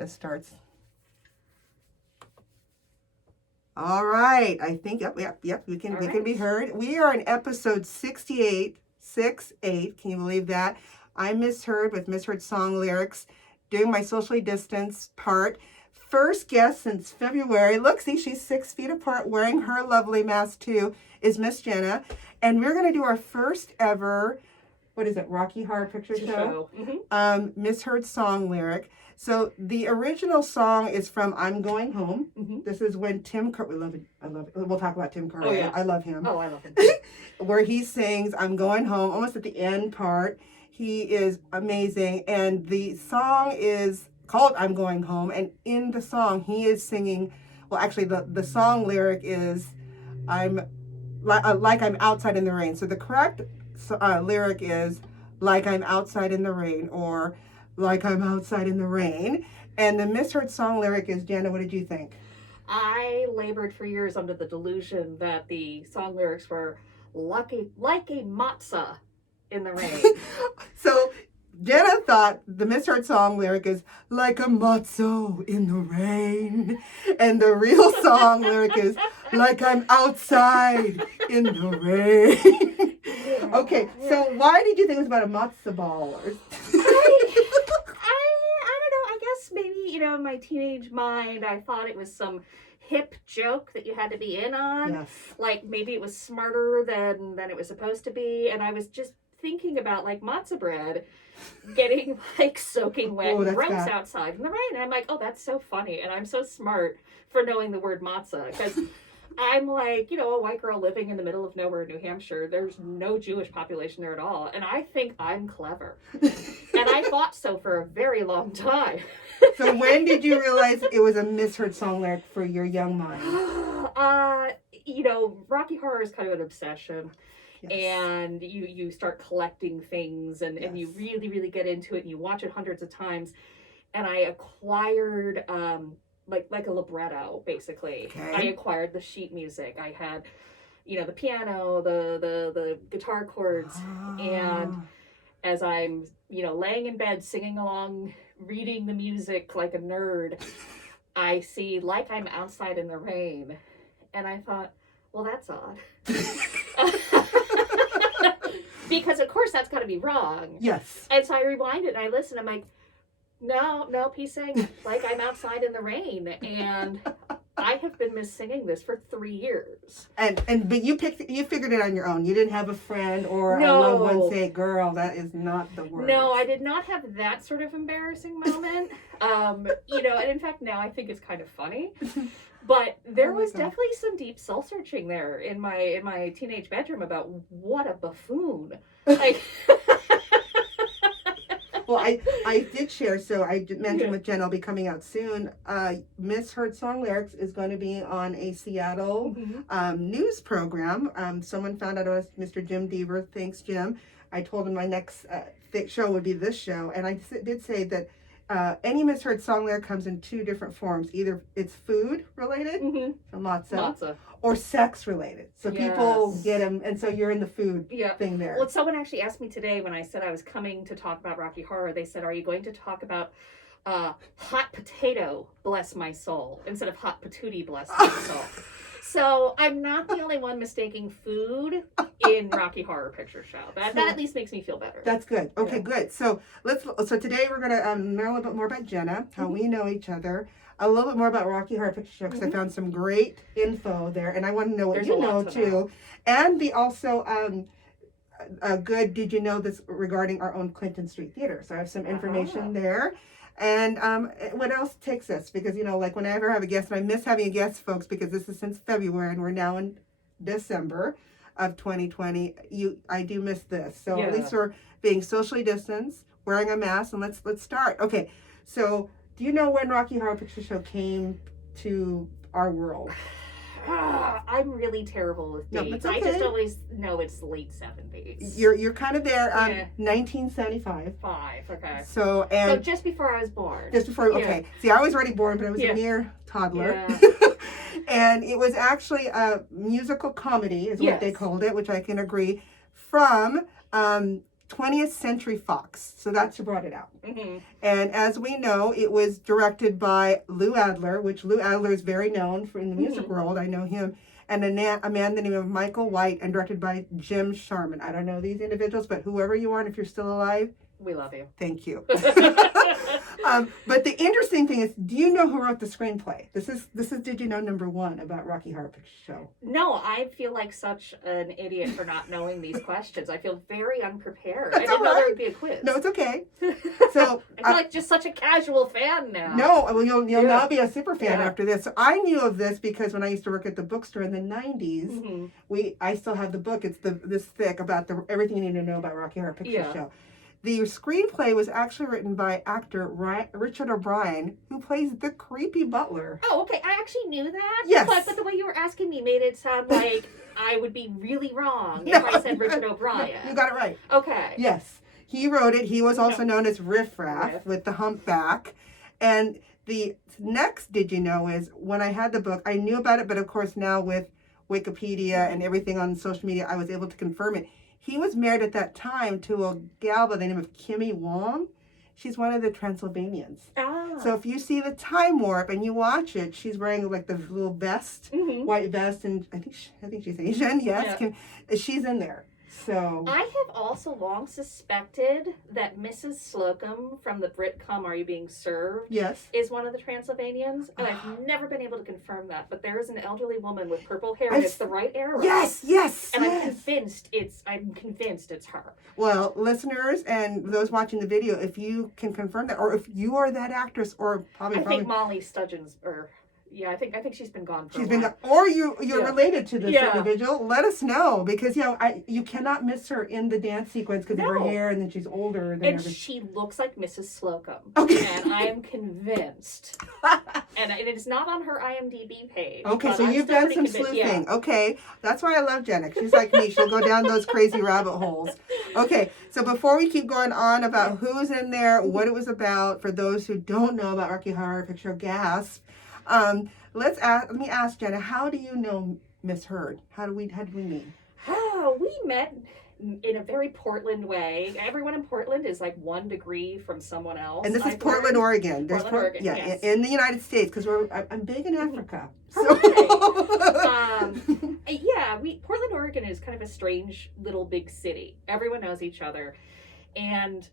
that starts. All right. I think, yep. We can be heard. We are in episode 68, 6-8. Can you believe that? I'm Misheard with Misheard Song Lyrics, doing my socially distanced part. First guest since February. Look, see, she's 6 feet apart, wearing her lovely mask too, is Miss Jenna. And we're going to do our first ever, what is it, Rocky Horror Picture Show? Mm-hmm. Misheard Song Lyric. So the original song is from I'm Going Home. Mm-hmm. This is when Tim Curry, we love it. I love it. We'll talk about Tim Curry. Oh, yeah. I love him. Oh, I love him. Where he sings I'm Going Home, almost at the end part. He is amazing. And the song is called I'm Going Home. And in the song, he is singing, well, actually, the song lyric is I'm like I'm outside in the rain. So the correct lyric is like I'm outside in the rain, or like I'm outside in the rain. And the Misheard song lyric is, Jana, what did you think? I labored for years under the delusion that the song lyrics were like a matzah in the rain. So Jana thought the Misheard song lyric is like a matzo in the rain. And the real song lyric is like I'm outside in the rain. Okay, so why did you think it was about a matzo ball? I don't know. I guess maybe, in my teenage mind, I thought it was some hip joke that you had to be in on. Yes. Like maybe it was smarter than it was supposed to be. And I was just thinking about like matzah bread getting like soaking wet and gross outside in the rain. And I'm like, oh, that's so funny. And I'm so smart for knowing the word matzah, because I'm like, a white girl living in the middle of nowhere in New Hampshire. There's no Jewish population there at all. And I think I'm clever. And I thought so for a very long time. So when did you realize it was a Misheard song lyric for your young mind? Rocky Horror is kind of an obsession. Yes. And you start collecting things and you really, really get into it and you watch it hundreds of times. And I acquired like a libretto, basically. Okay. I acquired the sheet music. I had, the piano, the guitar chords. And as I'm, laying in bed, singing along, reading the music like a nerd, I see like I'm outside in the rain. And I thought, well, that's odd. Because, of course, that's got to be wrong. Yes. And so I rewind it and I listen. I'm like, no, he's saying like I'm outside in the rain. And I have been missinging this for 3 years. But you figured it on your own. You didn't have a friend or a loved one say, girl, that is not the word. No, I did not have that sort of embarrassing moment. And in fact, now I think it's kind of funny. But there was definitely some deep soul searching there in my teenage bedroom about what a buffoon. Like Well, I did share, so I mentioned with Jen, I'll be coming out soon. Misheard Song Lyrics is going to be on a Seattle news program. Someone found out it was Mr. Jim Deaver. Thanks, Jim. I told him my next show would be this show. And I did say that any Misheard Song Lyric comes in 2 different forms. Either it's food related, so matzah, or sex related. So people get them, and so you're in the food thing there. Well, someone actually asked me today when I said I was coming to talk about Rocky Horror, they said, are you going to talk about hot potato, bless my soul, instead of hot patootie, bless my soul? So I'm not the only one mistaking food in Rocky Horror Picture Show. That at least makes me feel better. That's good. Okay, good. So today we're going to learn a little bit more about Jenna, how we know each other, a little bit more about Rocky Horror Picture Show, because I found some great info there, and I want to know what you know too. And the also good, did you know this regarding our own Clinton Street Theater? So I have some information there. And what else takes us? Because, like whenever I have a guest, and I miss having a guest, folks, because this is since February and we're now in December of 2020. I do miss this. So at least we're being socially distanced, wearing a mask, and let's start. Okay, so do you know when Rocky Horror Picture Show came to our world? I'm really terrible with dates. No, it's okay. I just always know it's the late 70s. You're kind of there. 1975. Okay. So just before I was born. Just before. Okay. See, I was already born, but I was a mere toddler. Yeah. And it was actually a musical comedy, is what they called it, which I can agree, from 20th Century Fox. So that's who brought it out. Mm-hmm. And as we know, it was directed by Lou Adler, which Lou Adler is very known for in the music world. I know him. And a man by the name of Michael White, and directed by Jim Sharman. I don't know these individuals, but whoever you are, and if you're still alive, we love you. Thank you. But the interesting thing is, do you know who wrote the screenplay? This is Did You Know #1 about Rocky Horror Picture Show. No, I feel like such an idiot for not knowing these questions. I feel very unprepared. That's I didn't know there right. would be a quiz. No, it's okay. So I feel like just such a casual fan now. No, well, you'll now be a super fan after this. So I knew of this because when I used to work at the bookstore in the 90s, I still have the book. It's this thick about everything you need to know about Rocky Horror Picture Show. The screenplay was actually written by actor Richard O'Brien, who plays the creepy butler. Oh, okay. I actually knew that. Yes. But the way you were asking me made it sound like I would be really wrong if I said Richard O'Brien. No, you got it right. Okay. Yes. He wrote it. He was also known as Riff Raff with the humpback. And the next Did You Know is when I had the book, I knew about it, but of course now with Wikipedia and everything on social media, I was able to confirm it. He was married at that time to a gal by the name of Kimmy Wong. She's one of the Transylvanians. Ah. So if you see the Time Warp and you watch it, she's wearing like the little vest, white vest, and I think she's Asian. Yes, she's in there. So I have also long suspected that Mrs. Slocum from the Britcom Are You Being Served is one of the Transylvanians, and I've never been able to confirm that. But there is an elderly woman with purple hair, and it's the right era. Yes. And I'm convinced it's her. Well, listeners and those watching the video, if you can confirm that, or if you are that actress, or I think Molly Studgens, I think she's been gone for a while. Or you're related to this individual. Let us know, because you cannot miss her in the dance sequence because of her hair, and then she's older than and she looks like Mrs. Slocum. Okay. And I am convinced. And it is not on her IMDb page. Okay, so you've done some sleuthing. Yeah. Okay, that's why I love Jenna. She's like me. She'll go down those crazy rabbit holes. Okay, so before we keep going on about who's in there, what it was about, for those who don't know about Rocky Horror Picture, gasp. Let me ask Jenna, how do you know Misheard? How did we meet? We met in a very Portland way. Everyone in Portland is like 1 degree from someone else. And this is Portland, Oregon. Portland, Oregon. Yeah, yes. In the United States, because I'm big in Africa. So. Portland, Oregon is kind of a strange little big city. Everyone knows each other, and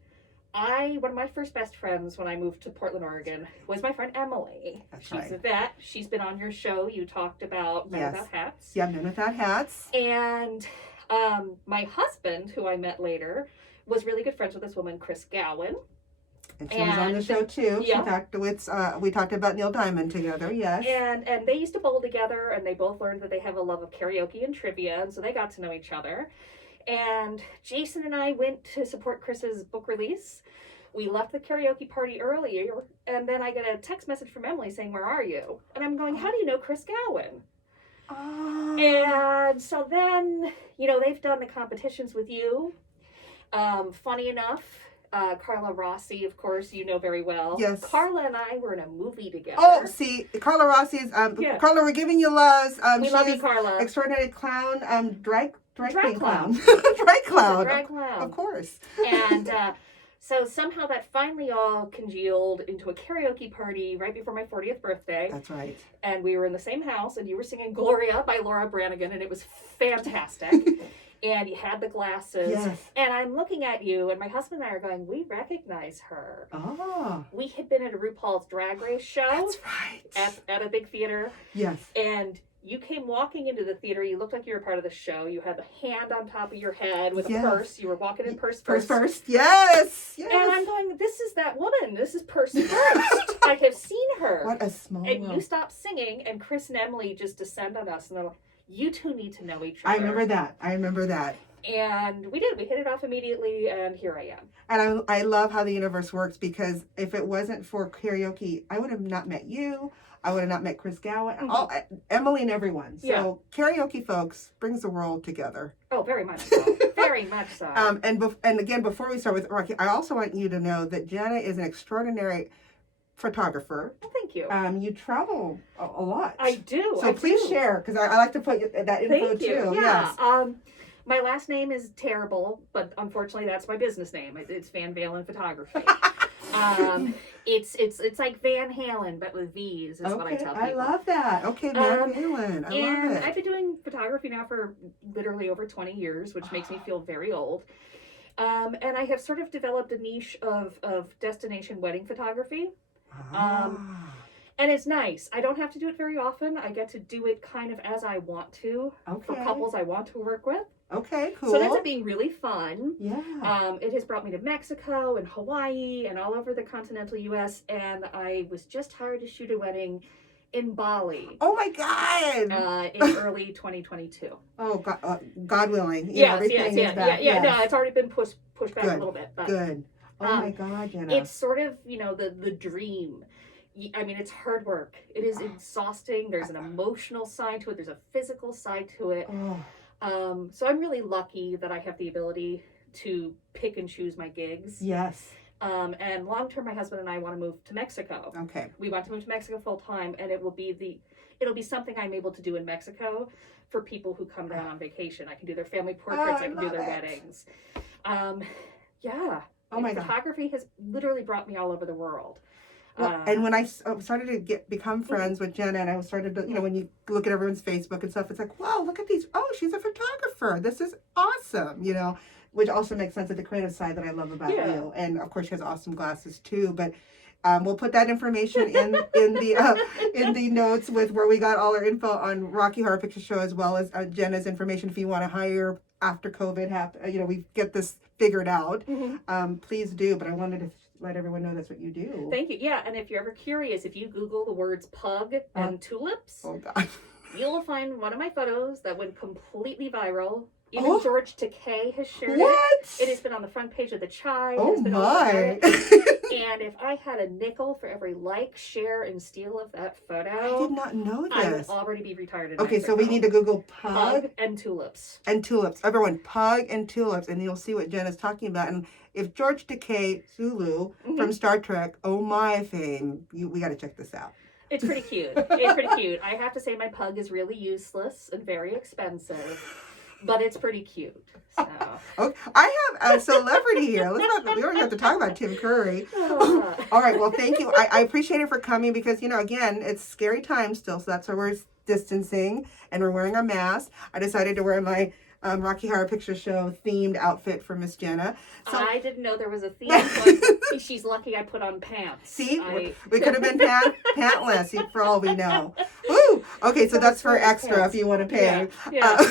one of my first best friends when I moved to Portland, Oregon, was my friend Emily. She's a vet. She's been on your show. You talked about Men Without Hats. Yeah, Men Without Hats. And my husband, who I met later, was really good friends with this woman, Chris Gowan. And she was on the show too. Yeah. We talked about Neil Diamond together, yes. And they used to bowl together, and they both learned that they have a love of karaoke and trivia, and so they got to know each other. And Jason and I went to support Chris's book release. We left the karaoke party earlier, and then I get a text message from Emily saying, "Where are you?" And I'm going, "How do you know Chris Gowan?" Oh. And so then, they've done the competitions with you. Funny enough, Carla Rossi, of course, you know very well. Yes. Carla and I were in a movie together. Oh, see, Carla Rossi is, Carla, we're giving you loves. We love you, Carla. Extraordinary clown, drag clown. Drag clown. Of course. And so somehow that finally all congealed into a karaoke party right before my 40th birthday. That's right. And we were in the same house, and you were singing Gloria by Laura Branigan, and it was fantastic. And you had the glasses. Yes. And I'm looking at you, and my husband and I are going, we recognize her. Oh. We had been at a RuPaul's Drag Race show. That's right. At a big theater. Yes. And you came walking into the theater. You looked like you were part of the show. You had the hand on top of your head with a purse. You were walking in purse first. Purse first. Yes. And I'm going, this is that woman. This is purse first. I have seen her. What a small world. And you stop singing, and Chris and Emily just descend on us, and they're like, you two need to know each other. I remember that. And we did. We hit it off immediately, and here I am. And I love how the universe works, because if it wasn't for karaoke, I would have not met you. I would have not met Chris Gowan, Emily and everyone. So karaoke, folks, brings the world together. Oh, very much so. Very much so. And again, before we start with Rocky, I also want you to know that Jenna is an extraordinary photographer. Well, thank you. You travel a lot. I do. So please share, because I like to put that info too. Yeah. Yes. My last name is terrible, but unfortunately that's my business name. It's Van Valen Photography. It's like Van Halen, but with V's, is what I tell people. I love that. Okay, Van Halen. I love it. I've been doing photography now for literally over 20 years, which makes me feel very old. And I have sort of developed a niche of destination wedding photography. And it's nice. I don't have to do it very often. I get to do it kind of as I want to for couples I want to work with. Okay, cool. So it ends up being really fun. Yeah. It has brought me to Mexico and Hawaii and all over the continental U.S. And I was just hired to shoot a wedding in Bali. Oh my God! In early 2022. Oh, God willing. Yes. No, it's already been pushed back a little bit. But, Good. Oh my God, Jenna. It's sort of, the dream. I mean, it's hard work. It is exhausting. There's an emotional side to it. There's a physical side to it. So I'm really lucky that I have the ability to pick and choose my gigs. Yes. And long term, my husband and I want to move to Mexico. Okay. We want to move to Mexico full time, and it'll be something I'm able to do in Mexico for people who come down on vacation. I can do their family portraits. I can do their weddings. Yeah. Oh my God. Photography has literally brought me all over the world. Well, and when I started to become friends with Jenna, and I started to, when you look at everyone's Facebook and stuff, it's like, wow, look at these. Oh, she's a photographer. This is awesome, which also makes sense of the creative side that I love about you. And of course, she has awesome glasses too. But we'll put that information in the notes with where we got all our info on Rocky Horror Picture Show, as well as Jenna's information if you want to hire after COVID happened. We get this figured out. Please do. But I wanted to let everyone know that's what you do. Thank you. Yeah, and if you're ever curious, if you Google the words pug and tulips, you'll find one of my photos that went completely viral. Even George Takei has shared it. It has been on the front page of the Chai. Oh my! And if I had a nickel for every like, share, and steal of that photo, I did not know this. I would already be retired in Mexico. So we need to Google pug and tulips. And tulips. Everyone, pug and tulips, and you'll see what Jen is talking about. And if George Takei Sulu from Star Trek, oh my fame, we got to check this out. It's pretty cute. I have to say my pug is really useless and very expensive. But it's pretty cute. So. Okay. I have a celebrity here. We don't have to talk about Tim Curry. All right. Well, thank you. I appreciate it for coming because, again, it's scary times still. So that's why we're distancing and we're wearing our masks. I decided to wear my Rocky Horror Picture Show themed outfit for Miss Jenna. So I didn't know there was a theme. So she's lucky I put on pants. See, we could have been pantless for all we know. Woo! Okay, so that's for extra if you want to pay. Yeah.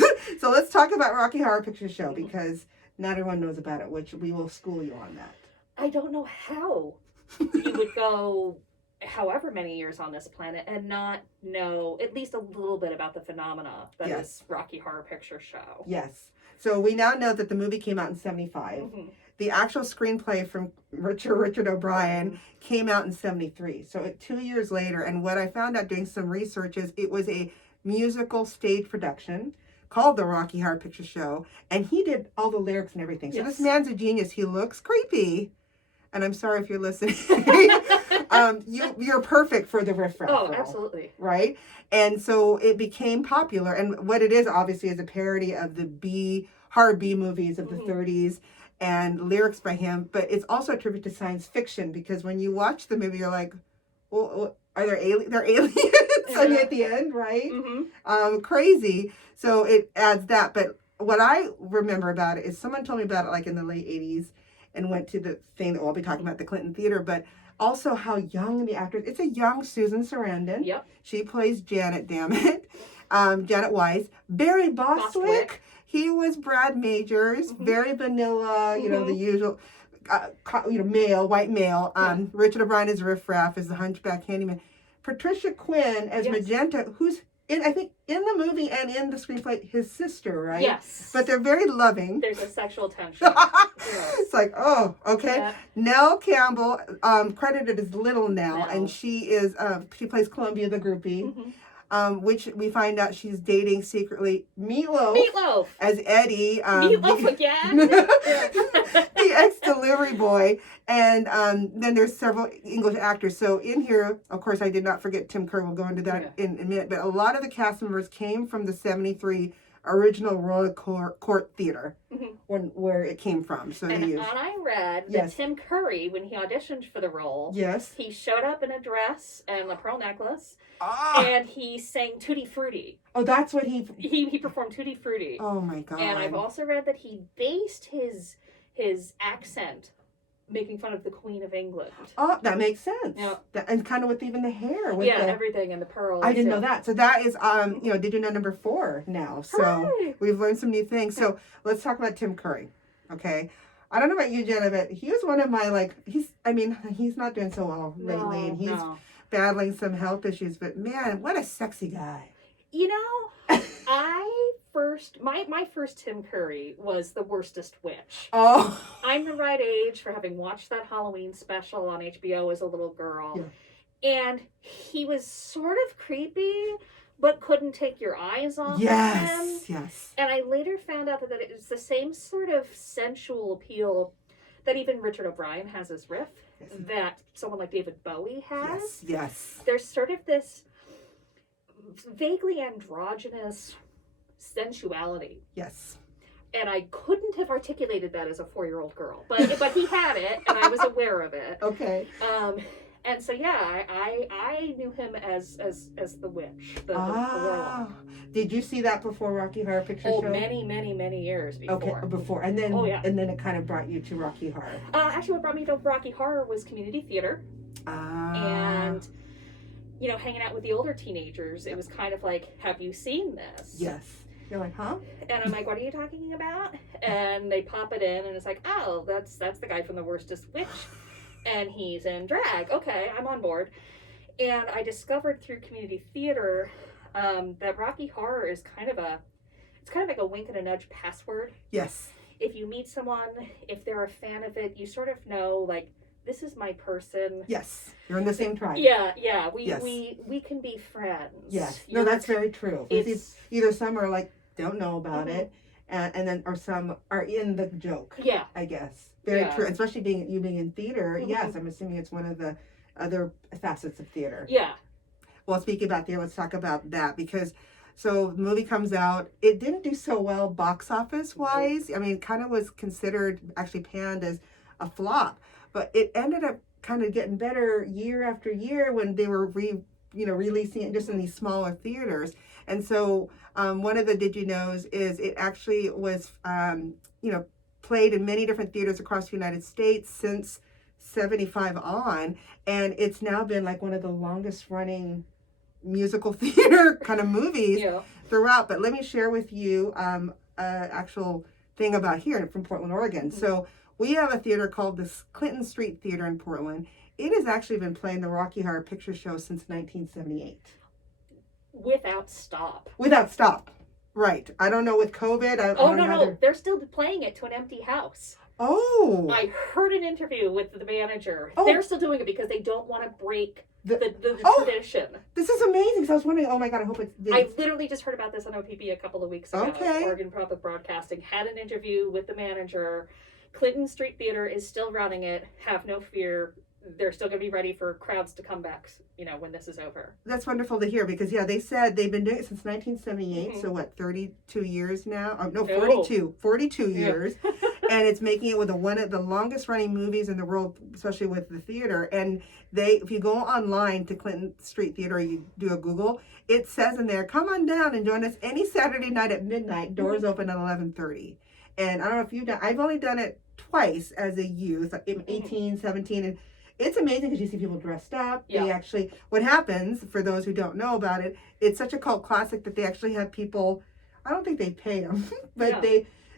So let's talk about Rocky Horror Picture Show because not everyone knows about it, which we will school you on that. I don't know how you would go however many years on this planet and not know at least a little bit about the phenomena that is Rocky Horror Picture Show. Yes. So we now know that the movie came out in 75. The actual screenplay from Richard O'Brien came out in 73. So 2 years later, and what I found out doing some research is it was a musical stage production called the Rocky Horror Picture Show, and he did all the lyrics and everything. So this man's a genius. He looks creepy. And I'm sorry if you're listening. You're perfect for the riffraff. Oh, absolutely. Right? And so it became popular. And what it is, obviously, is a parody of the horror B movies of the 30s and lyrics by him. But it's also a tribute to science fiction because when you watch the movie, you're like, well, are there aliens? They're aliens I mean, at the end, right? Crazy. So it adds that. But what I remember about it is someone told me about it like in the late 80s. And went to the thing that we'll be talking about, the Clinton Theater, but also how young the actress. It's a young Susan Sarandon. Yep. She plays Janet, damn it. Janet Weiss. Barry Bostwick. He was Brad Majors. Very vanilla, the usual, male, white male. Richard O'Brien as Riff Raff, as the Hunchback Handyman. Patricia Quinn as Magenta, who's in the movie and in the screenplay, his sister, right? Yes. But they're very loving. There's a sexual tension. It's like, oh, okay. Yeah. Nell Campbell, credited as Little Nell, and she plays Columbia the groupie, which we find out she's dating secretly Meatloaf as Eddie. Meatloaf again? The ex-delivery boy. And then there's several English actors. So in here, of course, I did not forget Tim Curry. We'll go into that in a minute. But a lot of the cast members came from the 73 original Royal Court Theater, where it came from. So and I read that Tim Curry, when he auditioned for the role, he showed up in a dress and a pearl necklace, and he sang Tutti Frutti. Oh, that's what he performed Tutti Frutti. Oh my God! And I've also read that he based his accent making fun of the Queen of England. Oh, that makes sense. Yeah. And kind of with even the hair. With everything and the pearls. I didn't know that. So that is, did you know number 4 now? So we've learned some new things. So let's talk about Tim Curry. Okay. I don't know about you, Jenna, but he was one of my, he's not doing so well lately. And he's battling some health issues. But man, what a sexy guy. You know, my first Tim Curry was The Worstest Witch. Oh. I'm the right age for having watched that Halloween special on HBO as a little girl. Yeah. And he was sort of creepy, but couldn't take your eyes off of him. Yes. And I later found out that it was the same sort of sensual appeal that even Richard O'Brien has as Riff, that someone like David Bowie has. Yes. There's sort of this vaguely androgynous sensuality. Yes. And I couldn't have articulated that as a 4-year-old girl, but he had it, and I was aware of it. Okay. And so I knew him as the witch, the warlock. Did you see that before Rocky Horror Picture Show? Oh, many years before. Okay, before, and then and then it kind of brought you to Rocky Horror. Actually, what brought me to Rocky Horror was community theater, and hanging out with the older teenagers. It was kind of like, have you seen this? Yes. You're like, huh? And I'm like, what are you talking about? And they pop it in, and it's like, oh, that's the guy from The Worstest Witch, and he's in drag. Okay, I'm on board. And I discovered through community theater that Rocky Horror is kind of like a wink and a nudge password. Yes. If you meet someone, if they're a fan of it, you sort of know, like, this is my person. Yes. You're in the same tribe. Yeah. We can be friends. Yes. No, that's very true. It's either some are like, don't know about it, and then, or some are in the joke. Yeah. I guess. Very true. Especially being in theater. Yes, I'm assuming it's one of the other facets of theater. Yeah. Well, speaking about theater, let's talk about that, because so the movie comes out. It didn't do so well box office wise. I mean, it kind of was considered, actually panned as a flop, but it ended up kind of getting better year after year when they were releasing it just in these smaller theaters. And so one of the did you knows is it actually was played in many different theaters across the United States since 75 on, and it's now been like one of the longest running musical theater kind of movies throughout. But let me share with you an actual thing about here from Portland, Oregon. So we have a theater called the Clinton Street Theater in Portland. It has actually been playing the Rocky Horror Picture Show since 1978. Without stop. Without stop. Right. I don't know with COVID. No. They're still playing it to an empty house. Oh. I heard an interview with the manager. Oh. They're still doing it because they don't want to break the tradition. This is amazing. Because I was wondering, oh my God, I hope it's... I literally just heard about this on OPB a couple of weeks ago. Okay. Oregon Public Broadcasting had an interview with the manager. Clinton Street Theater is still running it. Have no fear. They're still going to be ready for crowds to come back, when this is over. That's wonderful to hear because, they said they've been doing it since 1978. So what, 32 years now? Oh, no, 42. 42 years. And it's making it with one of the longest running movies in the world, especially with the theater. And if you go online to Clinton Street Theater, you do a Google, it says in there, come on down and join us any Saturday night at midnight. Doors open at 11:30. And I don't know if you've done, I've only done it twice as a youth, 18, 17, and it's amazing because you see people dressed up. Yeah. They actually, what happens, for those who don't know about it, it's such a cult classic that they actually have people, I don't think they pay them, but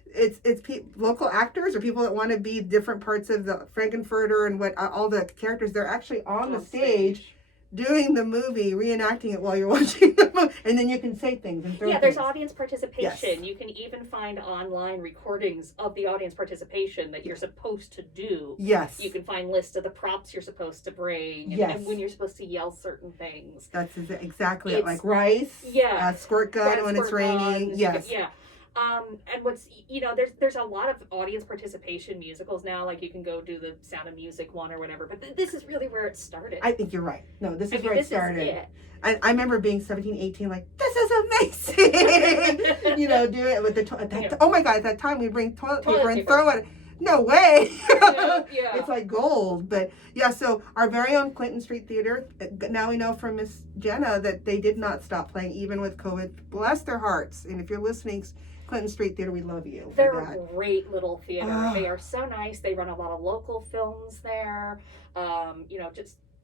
it's local actors or people that want to be different parts of the Frankenfurter and what all the characters, they're actually on the stage doing the movie, reenacting it while you're watching the movie, and then you can say things and throw there's things. audience participation. You can even find online recordings of the audience participation that you're supposed to do. Yes. You can find lists of the props you're supposed to bring and when you're supposed to yell certain things. That's exactly it. Like rice, squirt gun when it's raining. Yes. And what's, there's a lot of audience participation musicals now. Like you can go do the Sound of Music one or whatever. But this is really where it started. I think you're right. No, this is where it started. Is it. I remember being 17, 18, like, this is amazing. Do it with the oh my God, at that time we bring toilet paper and throw it. No way. Yeah. It's like gold. But yeah, so our very own Clinton Street Theater, now we know from Miss Jenna that they did not stop playing even with COVID. Bless their hearts. And if you're listening, Clinton Street Theater, we love you. They're a great little theater. They are so nice. They run a lot of local films there.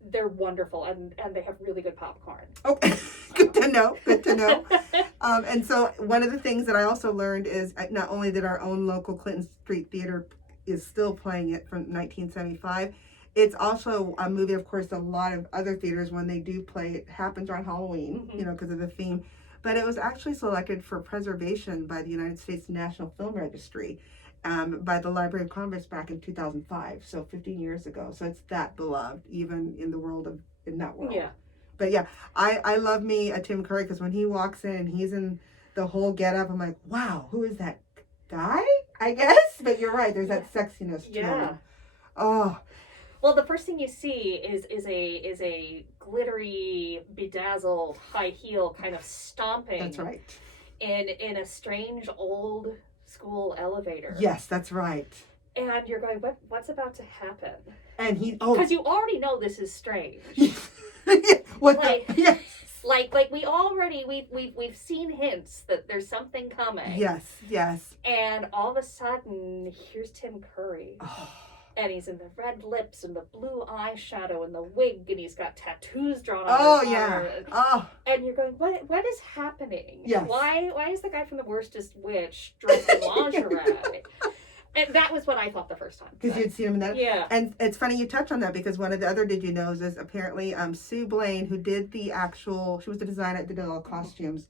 They're wonderful, and they have really good popcorn. Okay, good to know. And so one of the things that I also learned is not only that our own local Clinton Street Theater is still playing it from 1975, it's also a movie, of course, a lot of other theaters, when they do play, it happens around Halloween, because of the theme. But it was actually selected for preservation by the United States National Film Registry. By the Library of Congress back in 2005, so 15 years ago. So it's that beloved, even in that world. Yeah. But yeah, I love me a Tim Curry, because when he walks in and he's in the whole getup, I'm like, wow, who is that guy? I guess. But you're right, there's that sexiness to him. Oh. Well, the first thing you see is a glittery, bedazzled, high heel kind of stomping. That's right. In a strange old school elevator. Yes, that's right. And you're going, what's about to happen? And because you already know this is strange. Yes. Like we've seen hints that there's something coming. Yes. And all of a sudden, here's Tim Curry. Oh. And he's in the red lips and the blue eyeshadow and the wig, and he's got tattoos drawn on his arm. And you're going, what is happening? Yes. Why is the guy from The Worstest Witch dressed in lingerie? And that was what I thought the first time. Because you'd seen him in that. Yeah. And it's funny you touch on that, because one of the other Did You Knows is apparently Sue Blaine, who did she was the designer that did all the costumes.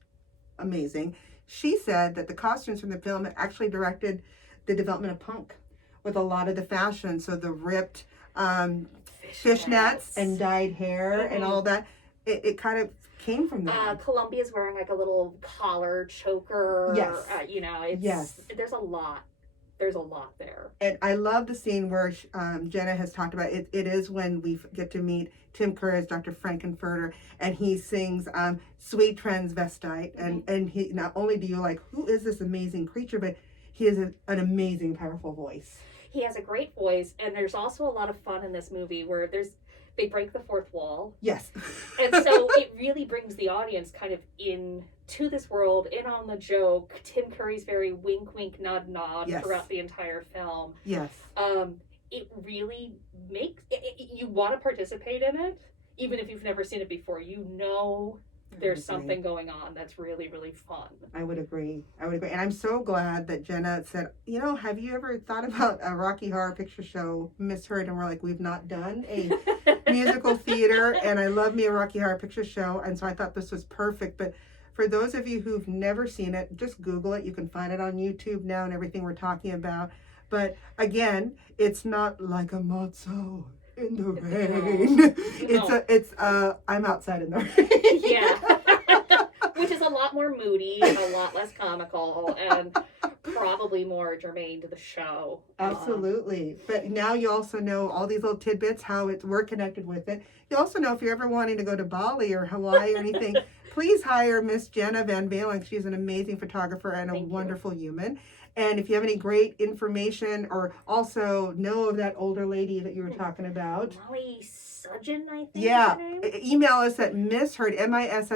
Amazing. She said that the costumes from the film actually directed the development of punk, with a lot of the fashion. So the ripped fishnets and dyed hair and all that. It kind of came from that. Columbia's wearing like a little collar choker. Yes. There's a lot. There's a lot there. And I love the scene where Jenna has talked about it. It is when we get to meet Tim Curry as Dr. Frankenfurter, and he sings Sweet Transvestite. And he, not only do you like, who is this amazing creature, but he has an amazing, powerful voice. He has a great voice, and there's also a lot of fun in this movie where they break the fourth wall. Yes. And so it really brings the audience kind of in to this world, in on the joke. Tim Curry's very wink, wink, nod, nod throughout the entire film. Yes. It really makes you want to participate in it, even if you've never seen it before. There's something going on that's really, really fun. I would agree. And I'm so glad that Jenna said, have you ever thought about a Rocky Horror Picture Show, Misheard? And we're like, we've not done a musical theater, and I love me a Rocky Horror Picture Show. And so I thought this was perfect. But for those of you who've never seen it, just Google it. You can find it on YouTube now and everything we're talking about. But again, it's not like a matzo in the rain. It's I'm outside in the rain. Yeah. Which is a lot more moody, a lot less comical, and probably more germane to the show. Absolutely. But now you also know all these little tidbits, how we're connected with it. You also know if you're ever wanting to go to Bali or Hawaii or anything, please hire Miss Jenna Van Balen. She's an amazing photographer and a wonderful human. And if you have any great information, or also know of that older lady that you were talking about. Molly Sudgeon, I think. Yeah. Email us at Misheard, MISSHEARD,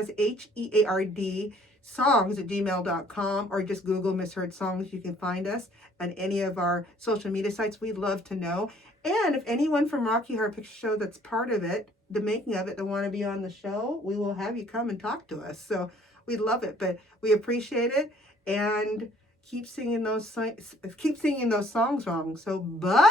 songs@gmail.com, or just Google Misheard Songs. You can find us on any of our social media sites. We'd love to know. And if anyone from Rocky Horror Picture Show that's part of it, the making of it, that want to be on the show, we will have you come and talk to us. So we'd love it. But we appreciate it. And keep singing those songs wrong. So bye.